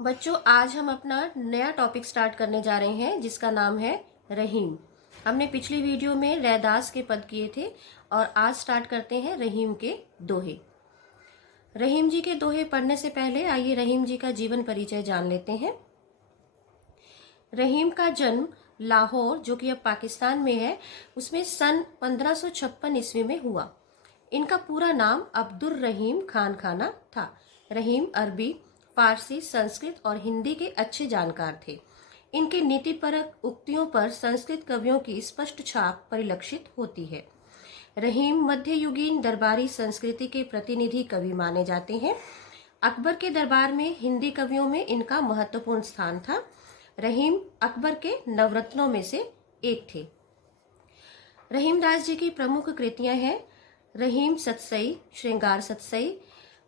बच्चों, आज हम अपना नया टॉपिक स्टार्ट करने जा रहे हैं जिसका नाम है रहीम। हमने पिछली वीडियो में रैदास के पद किए थे और आज स्टार्ट करते हैं रहीम के दोहे। रहीम जी के दोहे पढ़ने से पहले आइए रहीम जी का जीवन परिचय जान लेते हैं। रहीम का जन्म लाहौर, जो कि अब पाकिस्तान में है, उसमें सन 1556 ईस्वी में हुआ। इनका पूरा नाम अब्दुर रहीम खान खाना था। रहीम अरबी, फारसी, संस्कृत और हिंदी के अच्छे जानकार थे। इनके नीतिपरक उक्तियों पर संस्कृत कवियों की स्पष्ट छाप परिलक्षित होती है। रहीम मध्ययुगीन दरबारी संस्कृति के प्रतिनिधि कवि माने जाते हैं। अकबर के दरबार में हिंदी कवियों में इनका महत्वपूर्ण स्थान था। रहीम अकबर के नवरत्नों में से एक थे। रहीमदास जी की प्रमुख कृतियां हैं रहीम सतसई, श्रृंगार सतसई,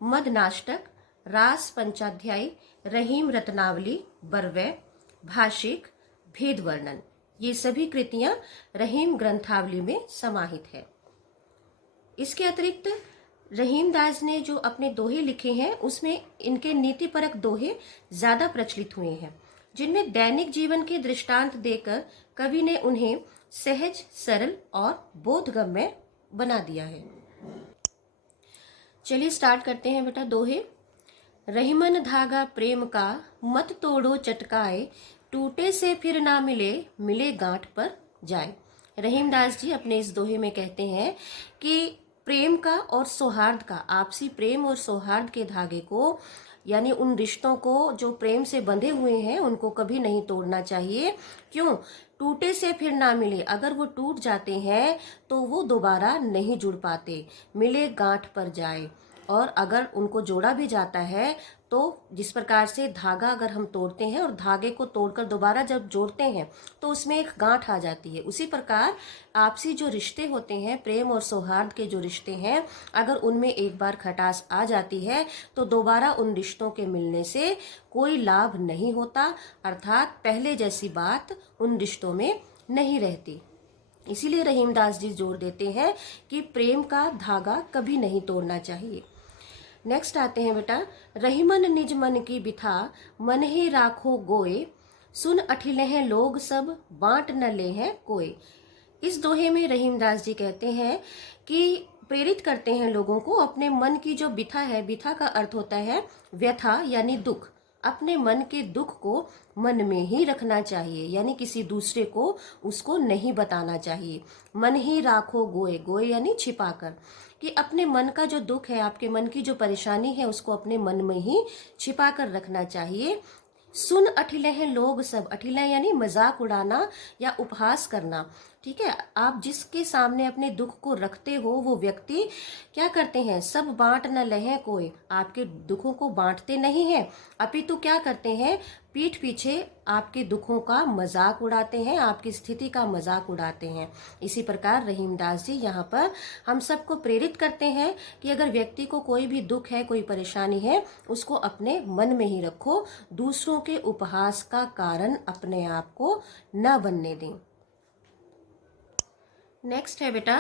मद नाष्टक, रास पंचाध्यायी, रहीम रत्नावली, बरवै, भाषिक, भेद वर्णन। ये सभी कृतियां रहीम ग्रंथावली में समाहित है। इसके अतिरिक्त रहीमदास ने जो अपने दोहे लिखे हैं उसमें इनके नीतिपरक दोहे ज्यादा प्रचलित हुए हैं, जिनमें दैनिक जीवन के दृष्टांत देकर कवि ने उन्हें सहज, सरल और बोधगम्य बना दिया है। चलिए स्टार्ट करते हैं बेटा दोहे। रहीमन धागा प्रेम का, मत तोड़ो चटकाए, टूटे से फिर ना मिले, मिले गांठ पर जाए। रहीमदास जी अपने इस दोहे में कहते हैं कि प्रेम का और सौहार्द का, आपसी प्रेम और सौहार्द के धागे को, यानी उन रिश्तों को जो प्रेम से बंधे हुए हैं, उनको कभी नहीं तोड़ना चाहिए। क्यों? टूटे से फिर ना मिले, अगर वो टूट जाते हैं तो वो दोबारा नहीं जुड़ पाते। मिले गांठ पर जाए, और अगर उनको जोड़ा भी जाता है तो जिस प्रकार से धागा अगर हम तोड़ते हैं और धागे को तोड़कर दोबारा जब जोड़ते हैं तो उसमें एक गांठ आ जाती है, उसी प्रकार आपसी जो रिश्ते होते हैं, प्रेम और सौहार्द के जो रिश्ते हैं, अगर उनमें एक बार खटास आ जाती है तो दोबारा उन रिश्तों के मिलने से कोई लाभ नहीं होता, अर्थात पहले जैसी बात उन रिश्तों में नहीं रहती। इसीलिए रहीमदास जी जोर देते हैं कि प्रेम का धागा कभी नहीं तोड़ना चाहिए। नेक्स्ट आते हैं बेटा, रहीमन निज मन की बिथा, मन ही राखो गोए, सुन अठिले हैं लोग सब, बांट न ले हैं कोई। इस दोहे में रहीमदास जी कहते हैं कि प्रेरित करते हैं लोगों को अपने मन की जो बिथा है, बिथा का अर्थ होता है व्यथा यानी दुख, अपने मन के दुख को मन में ही रखना चाहिए, यानी किसी दूसरे को उसको नहीं बताना चाहिए। मन ही राखो गोए, गोए यानी छिपाकर, कि अपने मन का जो दुख है, आपके मन की जो परेशानी है, उसको अपने मन में ही छिपा कर रखना चाहिए। सुन अठिले हैं लोग सब, अठिला यानी मजाक उड़ाना या उपहास करना। ठीक है, आप जिसके सामने अपने दुख को रखते हो वो व्यक्ति क्या करते हैं, सब बांट न लहे कोई, आपके दुखों को बांटते नहीं हैं, अपितु क्या करते हैं, पीठ पीछे आपके दुखों का मजाक उड़ाते हैं, आपकी स्थिति का मजाक उड़ाते हैं। इसी प्रकार रहीमदास जी यहाँ पर हम सबको प्रेरित करते हैं कि अगर व्यक्ति को कोई भी दुख है, कोई परेशानी है, उसको अपने मन में ही रखो, दूसरों के उपहास का कारण अपने आप को न बनने दें। नेक्स्ट है बेटा,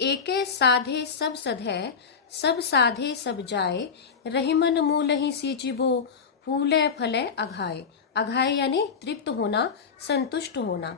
एके साधे सब सधे, सब साधे सब जाए, रहीमन मूल ही सींचिबो, फूले फले अघाए। अघाए यानी तृप्त होना, संतुष्ट होना।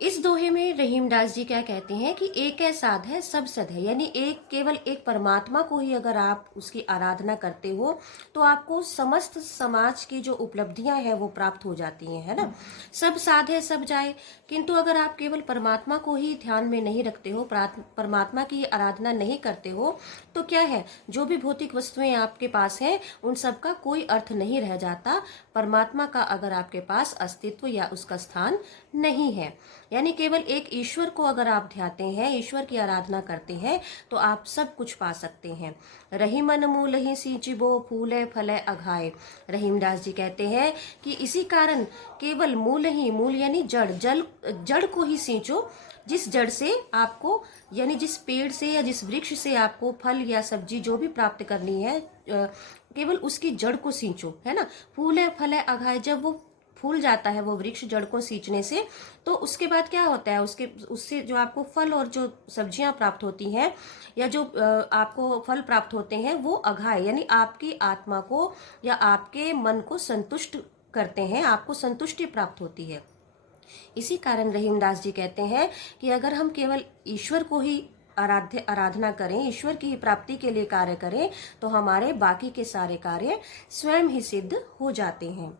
इस दोहे में रहीमदास जी क्या कहते हैं कि एक है साध है सब सद है, यानी एक, केवल एक परमात्मा को ही अगर आप उसकी आराधना करते हो तो आपको समस्त समाज की जो उपलब्धियां हैं वो प्राप्त हो जाती हैं, है ना। सब साध है सब जाए, किंतु अगर आप केवल परमात्मा को ही ध्यान में नहीं रखते हो, परमात्मा की आराधना नहीं करते हो, तो क्या है, जो भी भौतिक वस्तुएं आपके पास हैं उन सब का कोई अर्थ नहीं रह जाता, परमात्मा का अगर आपके पास अस्तित्व या उसका स्थान नहीं है। यानी केवल एक ईश्वर को अगर आप ध्याते हैं, ईश्वर की आराधना करते हैं, तो आप सब कुछ पा सकते हैं। रहीमन मूल ही सींचिबो, फूले फले अघाए। रहीमदास जी कहते हैं कि इसी कारण केवल मूल ही, मूल यानी जड़, जड़ को ही सींचो, जिस जड़ से आपको, यानी जिस पेड़ से या जिस वृक्ष से आपको फल या सब्जी जो भी प्राप्त करनी है, केवल उसकी जड़ को सींचो, है ना। फूले फले अघाए, जब वो फूल जाता है वो वृक्ष जड़ को सींचने से, तो उसके बाद क्या होता है, उससे जो आपको फल और जो सब्जियां प्राप्त होती हैं या जो आपको फल प्राप्त होते हैं वो अघाय यानी आपकी आत्मा को या आपके मन को संतुष्ट करते हैं, आपको संतुष्टि प्राप्त होती है। इसी कारण रहीमदास जी कहते हैं कि अगर हम केवल ईश्वर को ही आराधना करें, ईश्वर की ही प्राप्ति के लिए कार्य करें, तो हमारे बाकी के सारे कार्य स्वयं ही सिद्ध हो जाते हैं।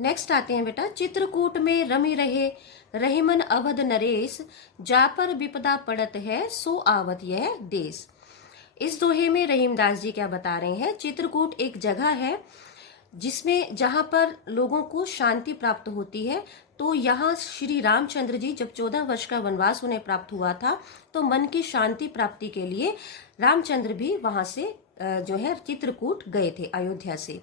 नेक्स्ट आते हैं बेटा, चित्रकूट में रमी रहे रहीमन अवध नरेश, जा पर विपदा पड़त है सो आवत यह देश। इस दोहे में रहीमदास जी क्या बता रहे हैं, चित्रकूट एक जगह है जिसमें जहां पर लोगों को शांति प्राप्त होती है। तो यहाँ श्री रामचंद्र जी जब 14 वर्ष का वनवास उन्हें प्राप्त हुआ था, तो मन की शांति प्राप्ति के लिए रामचंद्र भी वहां से जो है चित्रकूट गए थे अयोध्या से।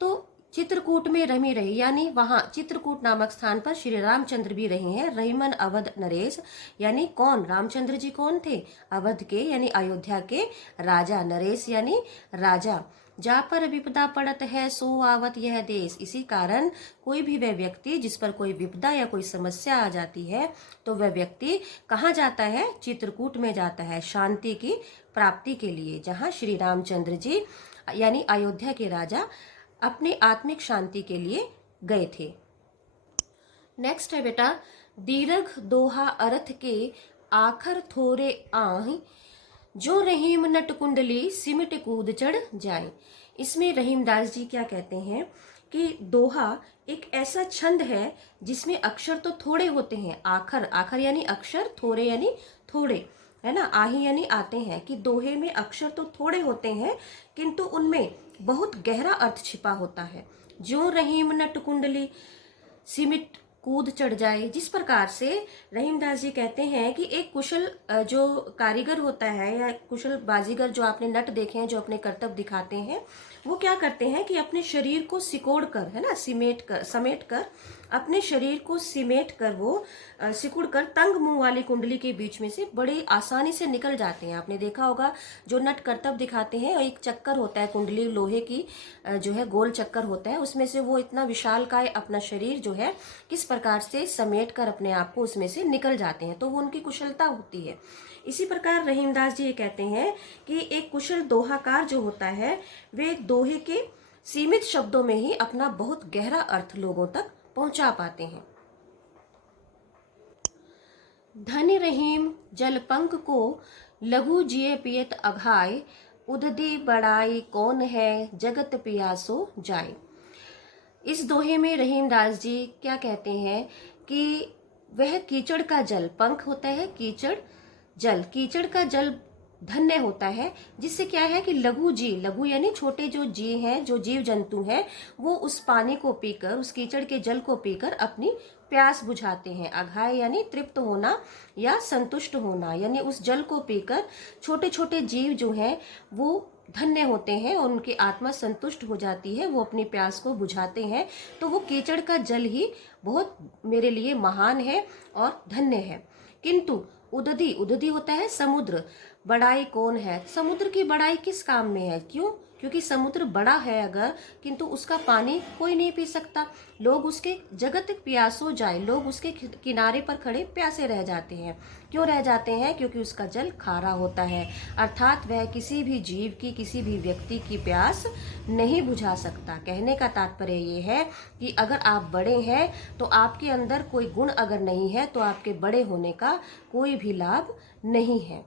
तो चित्रकूट में रमी रही यानी वहां चित्रकूट नामक स्थान पर श्री रामचंद्र भी रहे हैं। रहीमन अवध नरेश यानी कौन, रामचंद्र जी कौन थे, अवध के यानी अयोध्या के राजा, नरेश यानी राजा। जा पर विपदा पड़त है सो आवत यह देश। इसी कारण कोई भी वह व्यक्ति जिस पर कोई विपदा या कोई समस्या आ जाती है, तो वह व्यक्ति कहाँ जाता है, चित्रकूट में जाता है शांति की प्राप्ति के लिए, जहाँ श्री रामचंद्र जी यानी अयोध्या के राजा अपने आत्मिक शांति के लिए गए थे। नेक्स्ट है बेटा, दीर्घ दोहा अर्थ के आखर थोरे आह, जो रहीम नट कुंडली सिमट कूद चढ़ जाए। इसमें रहीमदास जी क्या कहते हैं कि दोहा एक ऐसा छंद है जिसमें अक्षर तो थोड़े होते हैं, आखर, आखर यानी अक्षर, थोड़े यानी थोड़े, है ना, आही यानी आते हैं, कि दोहे में अक्षर तो थोड़े होते हैं किंतु उनमें बहुत गहरा अर्थ छिपा होता है। जो रहीम नट कुंडली सिमट कूद चढ़ जाए, जिस प्रकार से रहीमदास जी कहते हैं कि एक कुशल जो कारीगर होता है या कुशल बाजीगर जो आपने नट देखे हैं, जो अपने कर्तव्य दिखाते हैं, वो क्या करते हैं कि अपने शरीर को सिकोड़ कर, है ना, समेट कर अपने शरीर को सिमेट कर वो सिकुड़ कर तंग मुंह वाली कुंडली के बीच में से बड़े आसानी से निकल जाते हैं। आपने देखा होगा जो नट कर्तव्य दिखाते हैं, एक चक्कर होता है कुंडली, लोहे की जो है गोल चक्कर होता है, उसमें से वो इतना विशालकाय अपना शरीर जो है किस प्रकार से समेट कर अपने आप को उसमें से निकल जाते हैं, तो वो उनकी कुशलता होती है। इसी प्रकार रहीमदास जी ये कहते हैं कि एक कुशल दोहाकार जो होता है वे एक दोहे के सीमित शब्दों में ही अपना बहुत गहरा अर्थ लोगों तक पहुंचा पाते हैं। धनी रहीम जलपंक को लघु जिए पियत अघाय, उददी बड़ाई कौन है जगत पियासो जाए। इस दोहे में रहीमदास जी क्या कहते हैं कि वह कीचड़ का जल, पंख होता है कीचड़, जल, कीचड़ का जल धन्य होता है, जिससे क्या है कि लघु जी, लघु यानी छोटे जो जीव हैं, जो जीव जंतु हैं, वो उस पानी को पीकर, उस कीचड़ के जल को पीकर अपनी प्यास बुझाते हैं। अघाय यानी तृप्त होना या संतुष्ट होना, यानी उस जल को पीकर छोटे छोटे जीव जो हैं वो धन्य होते हैं और उनकी आत्मा संतुष्ट हो जाती है, वो अपनी प्यास को बुझाते हैं। तो वो कीचड़ का जल ही बहुत मेरे लिए महान है और धन्य है। किंतु उददी, उददी होता है समुद्र, बड़ाई कौन है, समुद्र की बड़ाई किस काम में है, क्यों, क्योंकि समुद्र बड़ा है अगर, किंतु उसका पानी कोई नहीं पी सकता, लोग उसके जगत प्यासो जाए, लोग उसके किनारे पर खड़े प्यासे रह जाते हैं। क्यों रह जाते हैं, क्योंकि उसका जल खारा होता है, अर्थात वह किसी भी जीव की, किसी भी व्यक्ति की प्यास नहीं बुझा सकता। कहने का तात्पर्य ये है कि अगर आप बड़े हैं तो आपके अंदर कोई गुण अगर नहीं है तो आपके बड़े होने का कोई भी लाभ नहीं है।